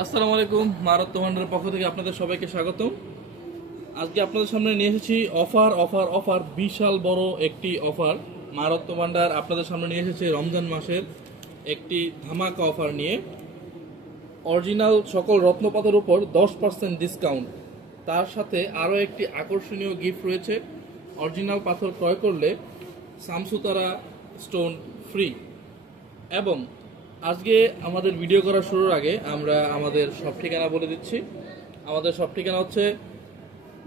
আসসালামু আলাইকুম। মারাত্ম ভান্ডারের পক্ষ থেকে আপনাদের সবাইকে স্বাগতম। আজকে আপনাদের সামনে নিয়ে এসেছি অফার অফার অফার, বিশাল বড় একটি অফার। মারাত্ম ভান্ডার আপনাদের সামনে নিয়ে এসেছে রমজান মাসের একটি ধামাকা অফার নিয়ে। অরিজিনাল সকল রত্নপাতের উপর 10% ডিসকাউন্ট, তার সাথে আরও একটি আকর্ষণীয় গিফট রয়েছে। অরিজিনাল পাথর ক্রয় করলে সামসুতারা স্টোন ফ্রি। এবং আজকে আমাদের ভিডিও করা শুরুর আগে আমরা আমাদের সব ঠিকানা বলে দিচ্ছি। আমাদের সব ঠিকানা হচ্ছে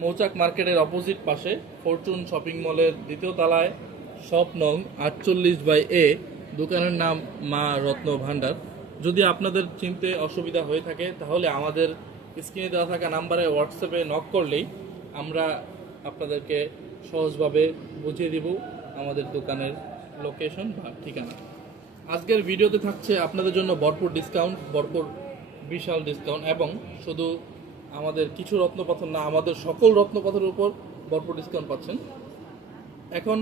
মৌচাক মার্কেটের অপোজিট পাশে ফরচুন শপিং মলের দ্বিতীয় তলায়, শপ নং 48/A। দোকানের নাম মা রত্ন ভান্ডার। যদি আপনাদের চিনতে অসুবিধা হয়ে থাকে তাহলে আমাদের স্ক্রিনে দেওয়া থাকা নাম্বারে হোয়াটসঅ্যাপে নক করলেই আমরা আপনাদেরকে সহজভাবে বুঝিয়ে দিব আমাদের দোকানের লোকেশন বা ঠিকানা। আজকের ভিডিওতে থাকছে আপনাদের জন্য ভরপুর ডিসকাউন্ট, ভরপুর বিশাল ডিসকাউন্ট, এবং শুধু আমাদের কিছু রত্নপাথর না, আমাদের সকল রত্নপাথরের উপর ভরপুর ডিসকাউন্ট পাচ্ছেন। এখন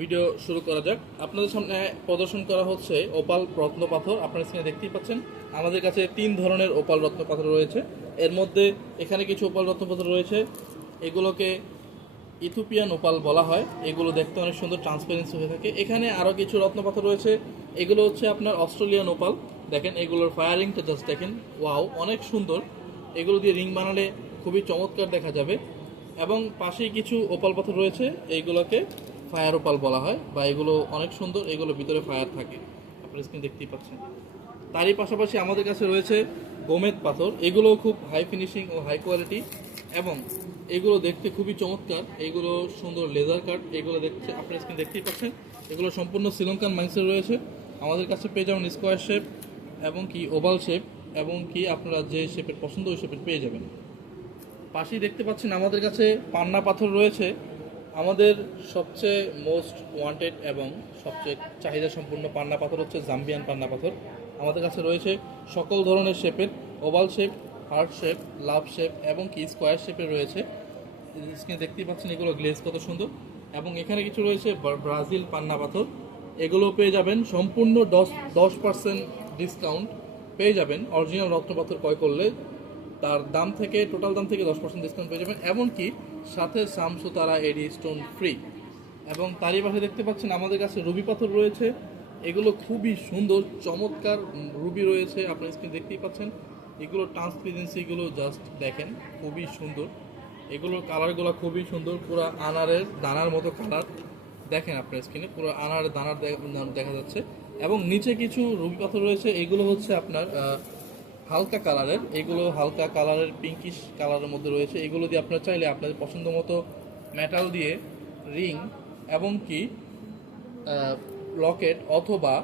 ভিডিও শুরু করা যাক। আপনাদের সামনে প্রদর্শন করা হচ্ছে ওপাল রত্নপাথর। আপনারা স্ক্রিনে দেখতেই পাচ্ছেন আমাদের কাছে 3 ধরনের ওপাল রত্নপাথর রয়েছে। এর মধ্যে এখানে কিছু ওপাল রত্নপাথর রয়েছে, এগুলোকে ইথিওপিয়ান ওপাল বলা হয়। এগুলো দেখতে অনেক সুন্দর, ট্রান্সপারেন্সি হয়ে থাকে। এখানে আরও কিছু রত্নপাথর রয়েছে, এগুলো হচ্ছে আপনার অস্ট্রেলিয়ান ওপাল। দেখেন এগুলোর ফায়ারিংটা জাস্ট দেখেন, ওয়াও, অনেক সুন্দর। এগুলো দিয়ে রিং বানালে খুবই চমৎকার দেখা যাবে। এবং পাশেই কিছু ওপাল পাথর রয়েছে, এইগুলোকে ফায়ার ওপাল বলা হয়, বা এগুলো অনেক সুন্দর, এগুলো ভিতরে ফায়ার থাকে, আপনারা স্ক্রিন দেখতেই পাচ্ছেন। তারই পাশাপাশি আমাদের কাছে রয়েছে গোমেদ পাথর। এগুলো খুব হাই ফিনিশিং ও হাই কোয়ালিটি, এবং এগুলো দেখতে খুবই চমৎকার। এগুলো সুন্দর লেজার কাট, এগুলো দেখতে আপনারা স্ক্রিন দেখতেই পাচ্ছেন। এগুলো সম্পূর্ণ শ্রীলঙ্কান মাইন্সের রয়েছে। আমাদের কাছে পেয়ে যাবেন স্কোয়ার শেপ এবং কি ওভাল শেপ, এবং কি আপনারা যে শেপের পছন্দ ওই শেপের পেয়ে যাবেন। পাশেই দেখতে পাচ্ছেন আমাদের কাছে পান্না পাথর রয়েছে। আমাদের সবচেয়ে মোস্ট ওয়ান্টেড এবং সবচেয়ে চাহিদা সম্পূর্ণ পান্না পাথর হচ্ছে জাম্বিয়ান পান্না পাথর। আমাদের কাছে রয়েছে সকল ধরনের শেপের, oval shape, heart shape, love shape এবং কি স্কোয়ার শেপের রয়েছে। স্ক্রিনে দেখতেই পাচ্ছেন এগুলো গ্লেজ কত সুন্দর। এবং এখানে কিছু রয়েছে ব্রাজিল পান্না পাথর, এগুলো পেয়ে যাবেন সম্পূর্ণ 10% ডিসকাউন্ট পেয়ে যাবেন। অরিজিনাল রত্নপাথর ক্রয় করলে তার দাম থেকে, টোটাল দাম থেকে 10% ডিসকাউন্ট পেয়ে যাবেন, এমনকি সাথে সামসুতারা এডি স্টোন ফ্রি। এবং তারই পাশে দেখতে পাচ্ছেন আমাদের কাছে রুবি পাথর রয়েছে। এগুলো খুবই সুন্দর চমৎকার রুবি রয়েছে, আপনার স্ক্রিন দেখতেই পাচ্ছেন। এগুলো ট্রান্সপারেন্সিগুলো জাস্ট দেখেন, খুবই সুন্দর। এগুলোর কালারগুলো খুবই সুন্দর, পুরো আনারের দানার মতো কালার। দেখেন আপনার স্ক্রিনে পুরো আনারের দানার দেখা যাচ্ছে। এবং নিচে কিছু রুবি পাথর রয়েছে, এগুলো হচ্ছে আপনার হালকা কালারের, এগুলো হালকা কালারের পিঙ্কিশ কালারের মধ্যে রয়েছে। এগুলো দিয়ে আপনারা চাইলে আপনাদের পছন্দ মতো মেটাল দিয়ে রিং এবং কি লকেট অথবা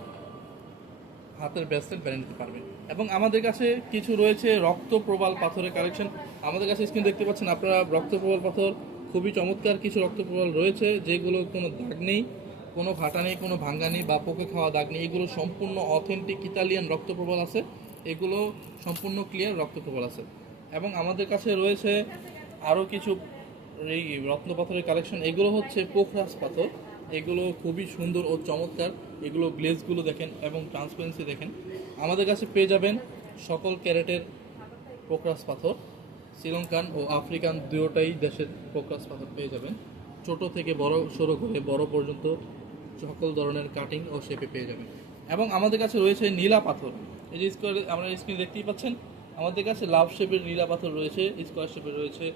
হাতের ব্রেসলেট বানিয়ে নিতে পারবেন। এবং আমাদের কাছে কিছু রয়েছে রক্ত প্রবাল পাথরের কালেকশন। আমাদের কাছে স্ক্রিন দেখতে পাচ্ছেন আপনারা রক্ত প্রবাল পাথর, খুবই চমৎকার কিছু রক্ত প্রবাল রয়েছে, যেগুলো কোনো দাগ নেই, কোনো ফাটা নেই, কোনো ভাঙ্গা নেই বা পোকে খাওয়া দাগ নেই। এগুলো সম্পূর্ণ অথেন্টিক ইতালিয়ান রক্ত প্রবাল আছে, এগুলো সম্পূর্ণ ক্লিয়ার রক্ত প্রবাল আছে। এবং আমাদের কাছে রয়েছে আরও কিছু এই রত্ন পাথরের কালেকশন। এগুলো হচ্ছে পোখরাজ পাথর, এগুলো খুবই সুন্দর ও চমৎকার। এগুলো গ্লেজগুলো দেখেন এবং ট্রান্সপারেন্সি দেখেন। আমাদের কাছে পেয়ে যাবেন সকল ক্যারেটের পোখরাজ পাথর, শ্রীলঙ্কান ও আফ্রিকান দুটোটাই দেশের পোখরাজ পাথর পেয়ে যাবেন। ছোট থেকে বড়, শুরু করে বড় পর্যন্ত সকল ধরনের কাটিং ও শেপে পেয়ে যাবেন। এবং আমাদের কাছে রয়েছে নীলা পাথর। এই যে স্কোয়ার, আমরা স্ক্রিনে দেখতেই পাচ্ছেন আমাদের কাছে লাভ শেপের নীলা পাথর রয়েছে, স্কোয়ার শেপের রয়েছে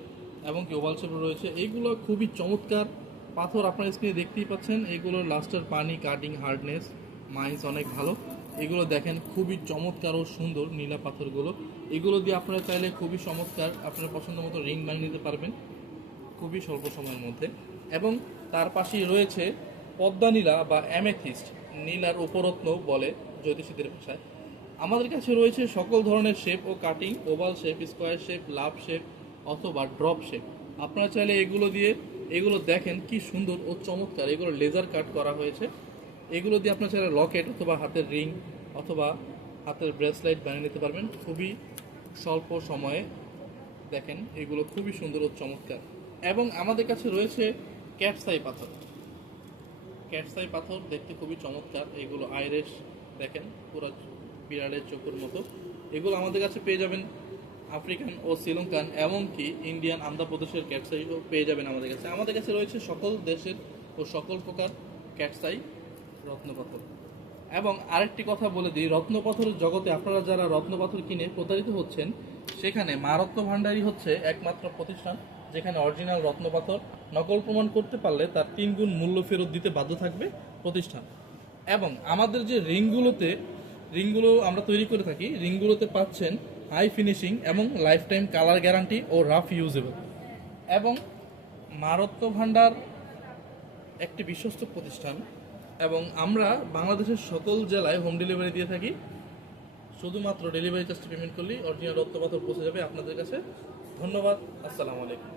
এবং কি ওভাল শেপের রয়েছে। এইগুলো খুবই চমৎকার পাথর, আপনার স্ক্রিনে দেখতেই পাচ্ছেন। এইগুলোর লাস্টের পানি, কাটিং, হার্ডনেস, মাইন্স অনেক ভালো। এগুলো দেখেন খুবই চমৎকার ও সুন্দর নীলা পাথরগুলো। এগুলো দিয়ে আপনারা চাইলে খুবই চমৎকার আপনার পছন্দ মতো রিং বানিয়ে নিতে পারবেন খুবই স্বল্প সময়ের মধ্যে। এবং তার পাশেই রয়েছে পদ্মা নীলা বা অ্যামেথিস্ট, নীলার উপরত্ন বলে জ্যোতিষীদের ভাষায়। আমাদের কাছে রয়েছে সকল ধরনের শেপ ও cutting, oval shape, square shape, love shape অথবা ড্রপ শেপ। আপনারা চাইলে এগুলো দিয়ে, এগুলো দেখেন কি সুন্দর ও চমৎকার, এগুলো লেজার কাট করা হয়েছে। এগুলো দিয়ে আপনারা চাইলে লকেট অথবা হাতের রিং অথবা হাতের ব্রেসলেট বানিয়ে নিতে পারবেন খুবই স্বল্প সময়ে। দেখেন এগুলো খুবই সুন্দর ও চমৎকার। এবং আমাদের কাছে রয়েছে ক্যাটসাই পাথর। ক্যাটসাই পাথর দেখতে খুবই চমৎকার, এগুলো আইরিশ দেখেন পুরো বিড়ালের চোখের মতো। এগুলো আমাদের কাছে পেয়ে যাবেন আফ্রিকান ও শ্রীলঙ্কান, এমনকি ইন্ডিয়ান আন্ধ্রপ্রদেশের ক্যাটসাইও পেয়ে যাবেন আমাদের কাছে। আমাদের কাছে রয়েছে সকল দেশের ও সকল প্রকার ক্যাটসাই রত্নপাথর। এবং আরেকটি কথা বলে দিই, রত্নপাথরের জগতে আপনারা যারা রত্নপাথর কিনে প্রতারিত হচ্ছেন, সেখানে মা রত্ন ভাণ্ডারই হচ্ছে একমাত্র প্রতিষ্ঠান যেখানে অরিজিনাল রত্নপাথর নকল প্রমাণ করতে পারলে তার 3 গুণ মূল্য ফেরত দিতে বাধ্য থাকবে প্রতিষ্ঠান। এবং আমাদের যে রিংগুলো আমরা তৈরি করে থাকি, রিংগুলোতে পাচ্ছেন হাই ফিনিশিং এবং লাইফ টাইম কালার গ্যারান্টি ও রাফ ইউজেবল। এবং মা রত্ন ভাণ্ডার একটি বিশ্বস্ত প্রতিষ্ঠান এবং আমরা বাংলাদেশের সকল জেলায় হোম ডেলিভারি দিয়ে থাকি। শুধুমাত্র ডেলিভারি চার্জটি পেমেন্ট করলেই অরিজিনাল রত্নপাথর পৌঁছে যাবে আপনাদের কাছে। ধন্যবাদ। আসসালামু আলাইকুম।